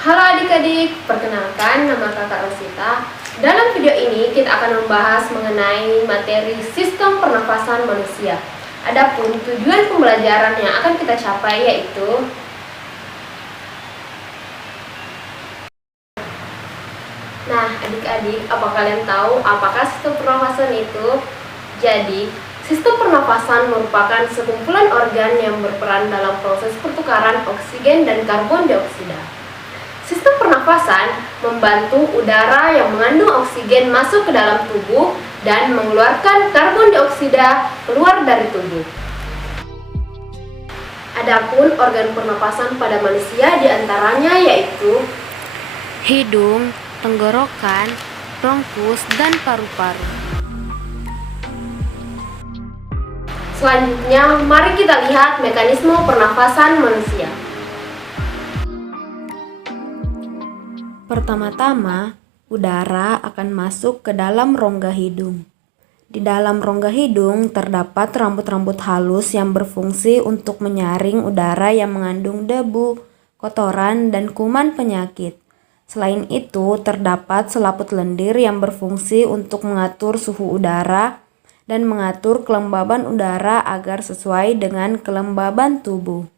Halo adik-adik, perkenalkan nama kakak Rosita. Dalam video ini kita akan membahas mengenai materi sistem pernafasan manusia. Adapun tujuan pembelajaran yang akan kita capai yaitu Nah, adik-adik, apa kalian tahu apakah sistem pernafasan itu? Jadi, sistem pernafasan merupakan sekumpulan organ yang berperan dalam proses pertukaran oksigen dan karbon dioksida. Sistem pernafasan membantu udara yang mengandung oksigen masuk ke dalam tubuh dan mengeluarkan karbon dioksida keluar dari tubuh. Adapun organ pernafasan pada manusia diantaranya yaitu hidung, tenggorokan, bronkus, dan paru-paru. Selanjutnya, mari kita lihat mekanisme pernafasan manusia. Pertama-tama, udara akan masuk ke dalam rongga hidung. Di dalam rongga hidung terdapat rambut-rambut halus yang berfungsi untuk menyaring udara yang mengandung debu, kotoran, dan kuman penyakit. Selain itu, terdapat selaput lendir yang berfungsi untuk mengatur suhu udara dan mengatur kelembaban udara agar sesuai dengan kelembaban tubuh.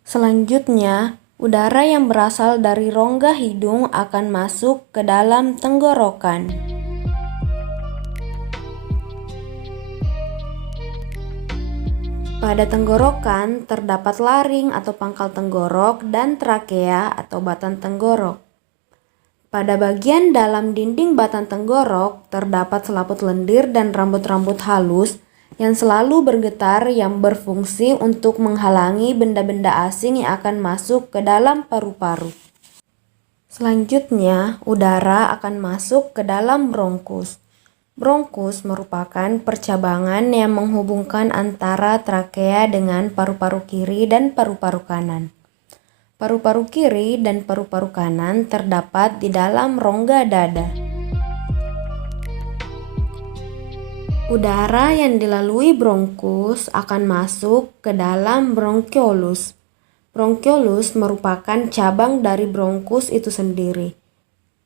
Selanjutnya, udara yang berasal dari rongga hidung akan masuk ke dalam tenggorokan. Pada tenggorokan terdapat laring atau pangkal tenggorok dan trakea atau batang tenggorok. Pada bagian dalam dinding batang tenggorok terdapat selaput lendir dan rambut-rambut halus yang selalu bergetar yang berfungsi untuk menghalangi benda-benda asing yang akan masuk ke dalam paru-paru. Selanjutnya, udara akan masuk ke dalam bronkus. Bronkus merupakan percabangan yang menghubungkan antara trakea dengan paru-paru kiri dan paru-paru kanan. Paru-paru kiri dan paru-paru kanan terdapat di dalam rongga dada. Udara yang dilalui bronkus akan masuk ke dalam bronkiolus. Bronkiolus merupakan cabang dari bronkus itu sendiri.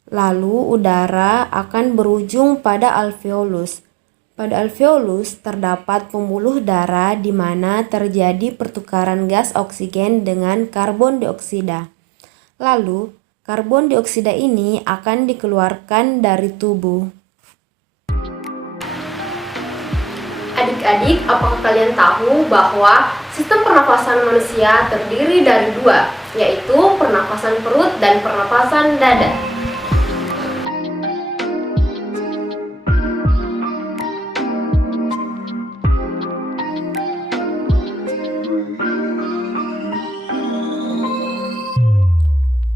Lalu udara akan berujung pada alveolus. Pada alveolus terdapat pembuluh darah di mana terjadi pertukaran gas oksigen dengan karbon dioksida. Lalu, karbon dioksida ini akan dikeluarkan dari tubuh. Adik-adik, apakah kalian tahu bahwa sistem pernafasan manusia terdiri dari dua, yaitu pernafasan perut dan pernafasan dada?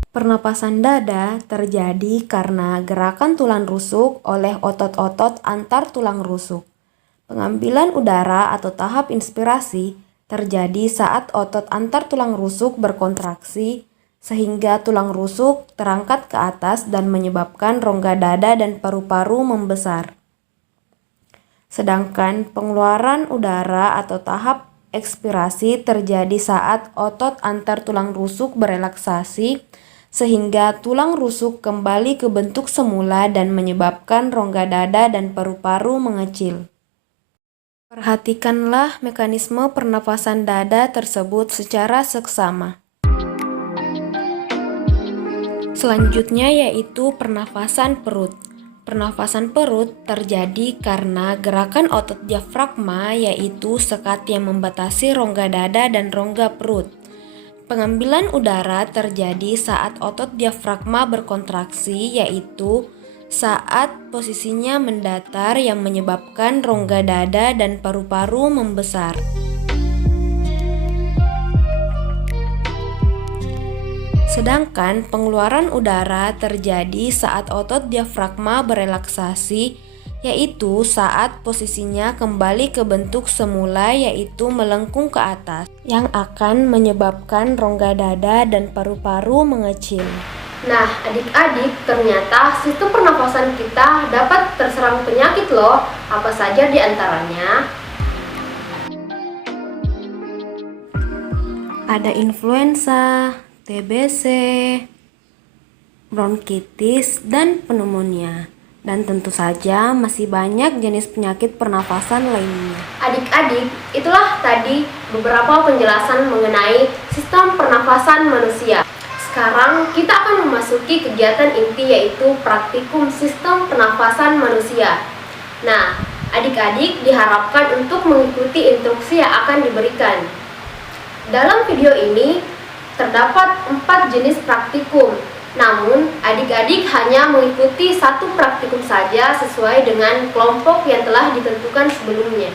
Pernapasan dada terjadi karena gerakan tulang rusuk oleh otot-otot antar tulang rusuk. Pengambilan udara atau tahap inspirasi terjadi saat otot antar tulang rusuk berkontraksi sehingga tulang rusuk terangkat ke atas dan menyebabkan rongga dada dan paru-paru membesar. Sedangkan pengeluaran udara atau tahap ekspirasi terjadi saat otot antar tulang rusuk berelaksasi sehingga tulang rusuk kembali ke bentuk semula dan menyebabkan rongga dada dan paru-paru mengecil. Perhatikanlah mekanisme pernafasan dada tersebut secara seksama. Selanjutnya yaitu pernafasan perut. Pernafasan perut terjadi karena gerakan otot diafragma yaitu sekat yang membatasi rongga dada dan rongga perut. Pengambilan udara terjadi saat otot diafragma berkontraksi yaitu saat posisinya mendatar yang menyebabkan rongga dada dan paru-paru membesar. Sedangkan pengeluaran udara terjadi saat otot diafragma berelaksasi yaitu saat posisinya kembali ke bentuk semula yaitu melengkung ke atas yang akan menyebabkan rongga dada dan paru-paru mengecil. Nah, adik-adik, ternyata sistem pernafasan kita dapat terserang penyakit loh. Apa saja di antaranya? Ada influenza, TBC, bronkitis, dan pneumonia. Dan tentu saja masih banyak jenis penyakit pernafasan lainnya. Adik-adik, itulah tadi beberapa penjelasan mengenai sistem pernafasan manusia. Sekarang kita akan memasuki kegiatan inti, yaitu praktikum sistem pernafasan manusia. Nah, adik-adik diharapkan untuk mengikuti instruksi yang akan diberikan. Dalam video ini terdapat 4 jenis praktikum. Namun, adik-adik hanya mengikuti satu praktikum saja sesuai dengan kelompok yang telah ditentukan sebelumnya.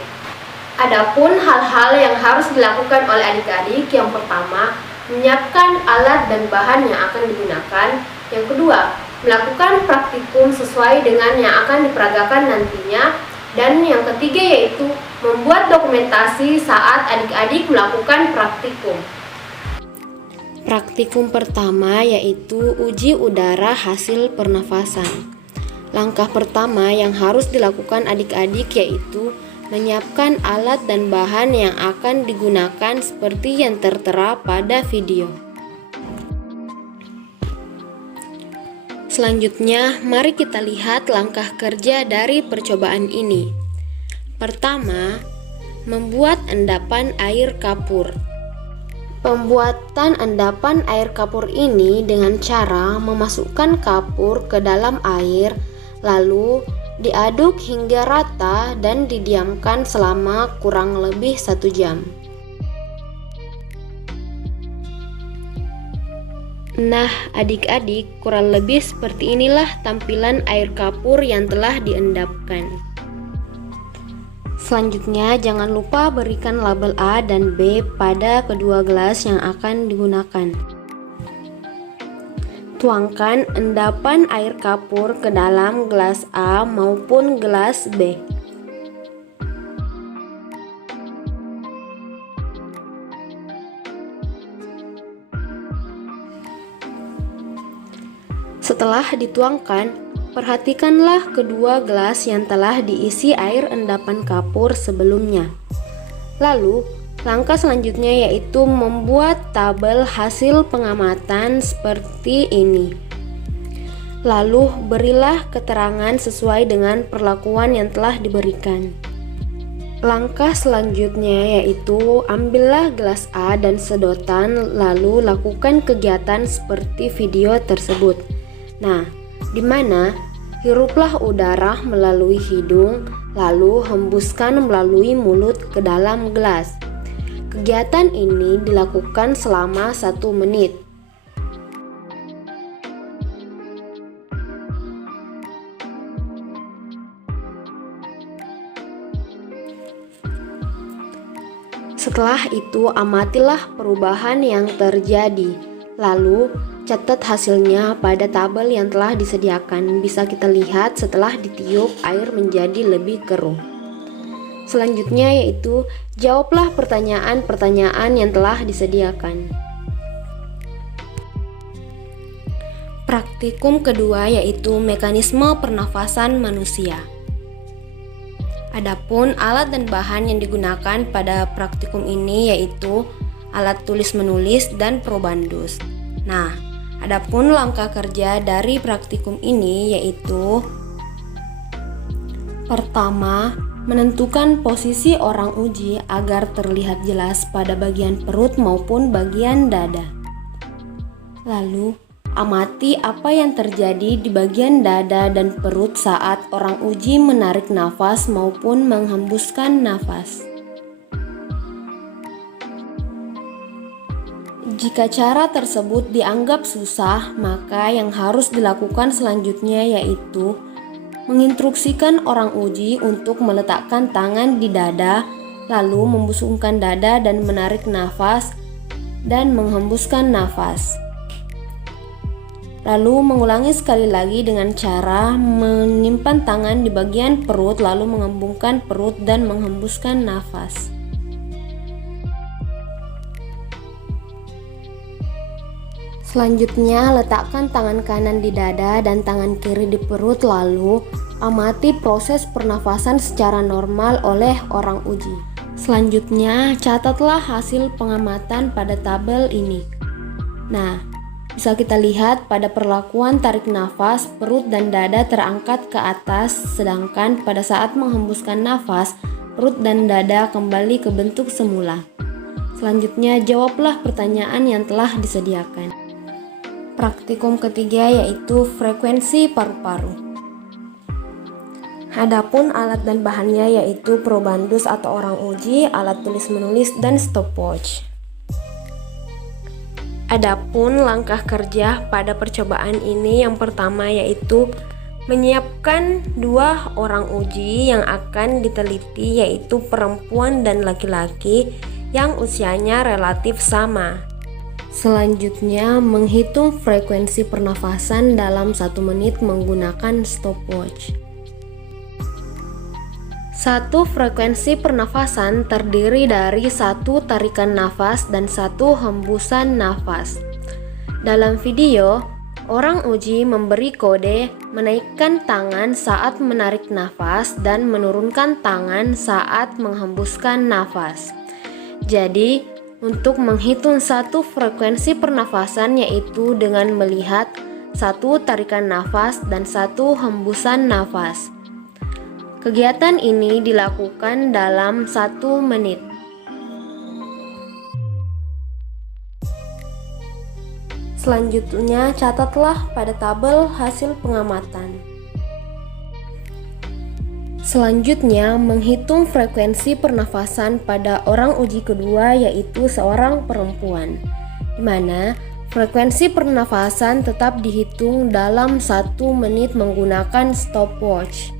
Adapun hal-hal yang harus dilakukan oleh adik-adik, yang pertama, menyiapkan alat dan bahan yang akan digunakan. Yang kedua, melakukan praktikum sesuai dengan yang akan diperagakan nantinya. Dan yang ketiga yaitu membuat dokumentasi saat adik-adik melakukan praktikum. Praktikum pertama yaitu uji udara hasil pernafasan. Langkah pertama yang harus dilakukan adik-adik yaitu menyiapkan alat dan bahan yang akan digunakan seperti yang tertera pada video. Selanjutnya, mari kita lihat langkah kerja dari percobaan ini. Pertama, membuat endapan air kapur. Pembuatan endapan air kapur ini dengan cara memasukkan kapur ke dalam air, lalu diaduk hingga rata dan didiamkan selama kurang lebih 1 jam. Nah, adik-adik, kurang lebih seperti inilah tampilan air kapur yang telah diendapkan. Selanjutnya, jangan lupa berikan label A dan B pada kedua gelas yang akan digunakan. Tuangkan endapan air kapur ke dalam gelas A maupun gelas B. Setelah dituangkan, perhatikanlah kedua gelas yang telah diisi air endapan kapur sebelumnya. Lalu, langkah selanjutnya yaitu membuat tabel hasil pengamatan seperti ini. Lalu, berilah keterangan sesuai dengan perlakuan yang telah diberikan. Langkah selanjutnya yaitu ambillah gelas A dan sedotan, lalu lakukan kegiatan seperti video tersebut. Nah, di mana hiruplah udara melalui hidung, lalu hembuskan melalui mulut ke dalam gelas. Kegiatan ini dilakukan selama 1 menit. Setelah itu, amatilah perubahan yang terjadi. Lalu, catat hasilnya pada tabel yang telah disediakan. Bisa kita lihat setelah ditiup air menjadi lebih keruh. Selanjutnya yaitu jawablah pertanyaan-pertanyaan yang telah disediakan. Praktikum kedua yaitu mekanisme pernafasan manusia. Adapun alat dan bahan yang digunakan pada praktikum ini yaitu alat tulis menulis dan probandus. Nah, adapun langkah kerja dari praktikum ini yaitu pertama, menentukan posisi orang uji agar terlihat jelas pada bagian perut maupun bagian dada. Lalu, amati apa yang terjadi di bagian dada dan perut saat orang uji menarik nafas maupun menghembuskan nafas. Jika cara tersebut dianggap susah, maka yang harus dilakukan selanjutnya yaitu menginstruksikan orang uji untuk meletakkan tangan di dada, lalu membusungkan dada dan menarik nafas dan menghembuskan nafas. Lalu mengulangi sekali lagi dengan cara menyimpan tangan di bagian perut, lalu mengembungkan perut dan menghembuskan nafas. Selanjutnya, letakkan tangan kanan di dada dan tangan kiri di perut, lalu amati proses pernafasan secara normal oleh orang uji. Selanjutnya, catatlah hasil pengamatan pada tabel ini. Nah, bisa kita lihat pada perlakuan tarik nafas, perut dan dada terangkat ke atas, sedangkan pada saat menghembuskan nafas, perut dan dada kembali ke bentuk semula. Selanjutnya, jawablah pertanyaan yang telah disediakan. Praktikum ketiga yaitu frekuensi paru-paru. Adapun alat dan bahannya yaitu probandus atau orang uji, alat tulis-menulis, dan stopwatch. Adapun langkah kerja pada percobaan ini yang pertama yaitu menyiapkan 2 orang uji yang akan diteliti yaitu perempuan dan laki-laki yang usianya relatif sama. Selanjutnya menghitung frekuensi pernafasan dalam 1 menit menggunakan stopwatch. Satu frekuensi pernafasan terdiri dari 1 tarikan nafas dan 1 hembusan nafas. Dalam video, orang uji memberi kode menaikkan tangan saat menarik nafas dan menurunkan tangan saat menghembuskan nafas. Jadi, untuk menghitung 1 frekuensi pernafasan yaitu dengan melihat 1 tarikan nafas dan 1 hembusan nafas. Kegiatan ini dilakukan dalam 1 menit. Selanjutnya, catatlah pada tabel hasil pengamatan. Selanjutnya, menghitung frekuensi pernafasan pada orang uji kedua yaitu seorang perempuan, di mana frekuensi pernafasan tetap dihitung dalam 1 menit menggunakan stopwatch.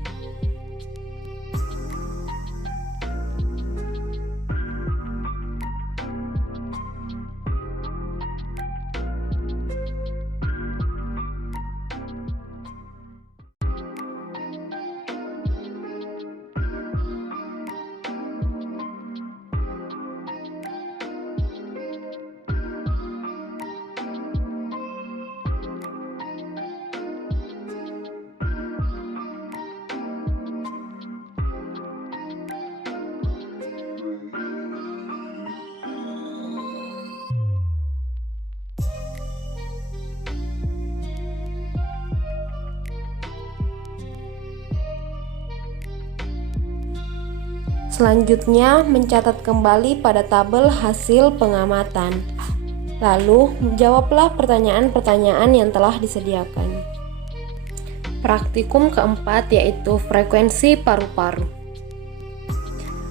Selanjutnya, mencatat kembali pada tabel hasil pengamatan. Lalu, jawablah pertanyaan-pertanyaan yang telah disediakan. Praktikum keempat yaitu frekuensi paru-paru.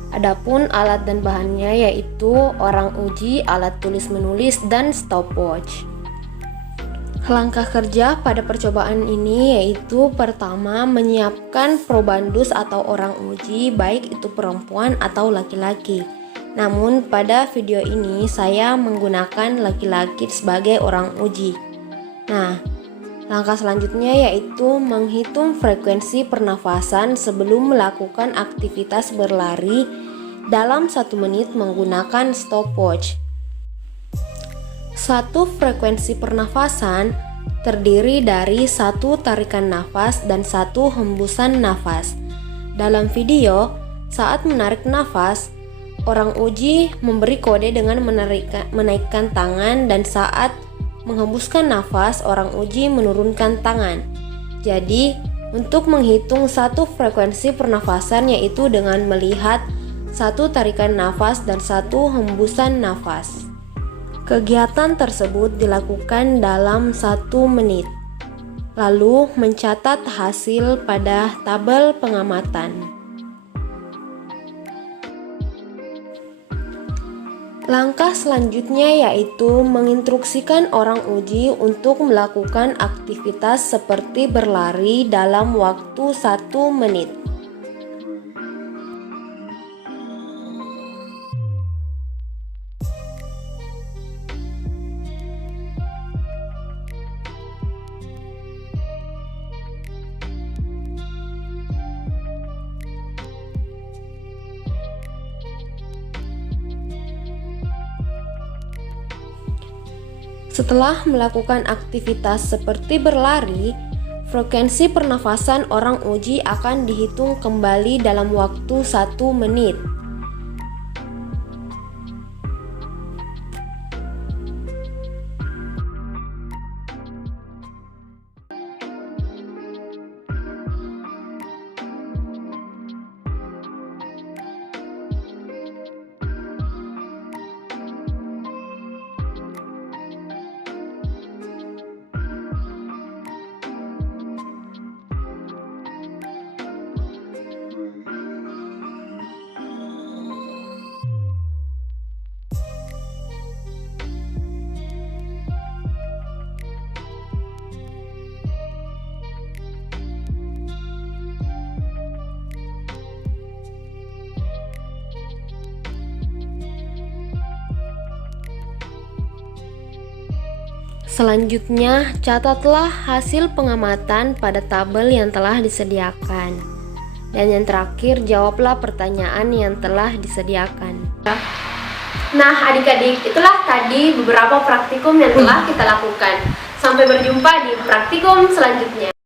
Adapun alat dan bahannya yaitu orang uji, alat tulis-menulis, dan stopwatch. Langkah kerja pada percobaan ini yaitu pertama menyiapkan probandus atau orang uji baik itu perempuan atau laki-laki. Namun pada video ini saya menggunakan laki-laki sebagai orang uji. Nah, langkah selanjutnya yaitu menghitung frekuensi pernafasan sebelum melakukan aktivitas berlari dalam 1 menit menggunakan stopwatch. 1 frekuensi pernafasan terdiri dari 1 tarikan nafas dan 1 hembusan nafas. Dalam video, saat menarik nafas, orang uji memberi kode dengan menaikkan tangan dan saat menghembuskan nafas, orang uji menurunkan tangan. Jadi, untuk menghitung 1 frekuensi pernafasan yaitu dengan melihat 1 tarikan nafas dan 1 hembusan nafas. Kegiatan tersebut dilakukan dalam 1 menit. Lalu mencatat hasil pada tabel pengamatan. Langkah selanjutnya yaitu menginstruksikan orang uji untuk melakukan aktivitas seperti berlari dalam waktu 1 menit. Setelah melakukan aktivitas seperti berlari, frekuensi pernafasan orang uji akan dihitung kembali dalam waktu 1 menit. Selanjutnya, catatlah hasil pengamatan pada tabel yang telah disediakan. Dan yang terakhir, jawablah pertanyaan yang telah disediakan. Nah, adik-adik, itulah tadi beberapa praktikum yang telah kita lakukan. Sampai berjumpa di praktikum selanjutnya.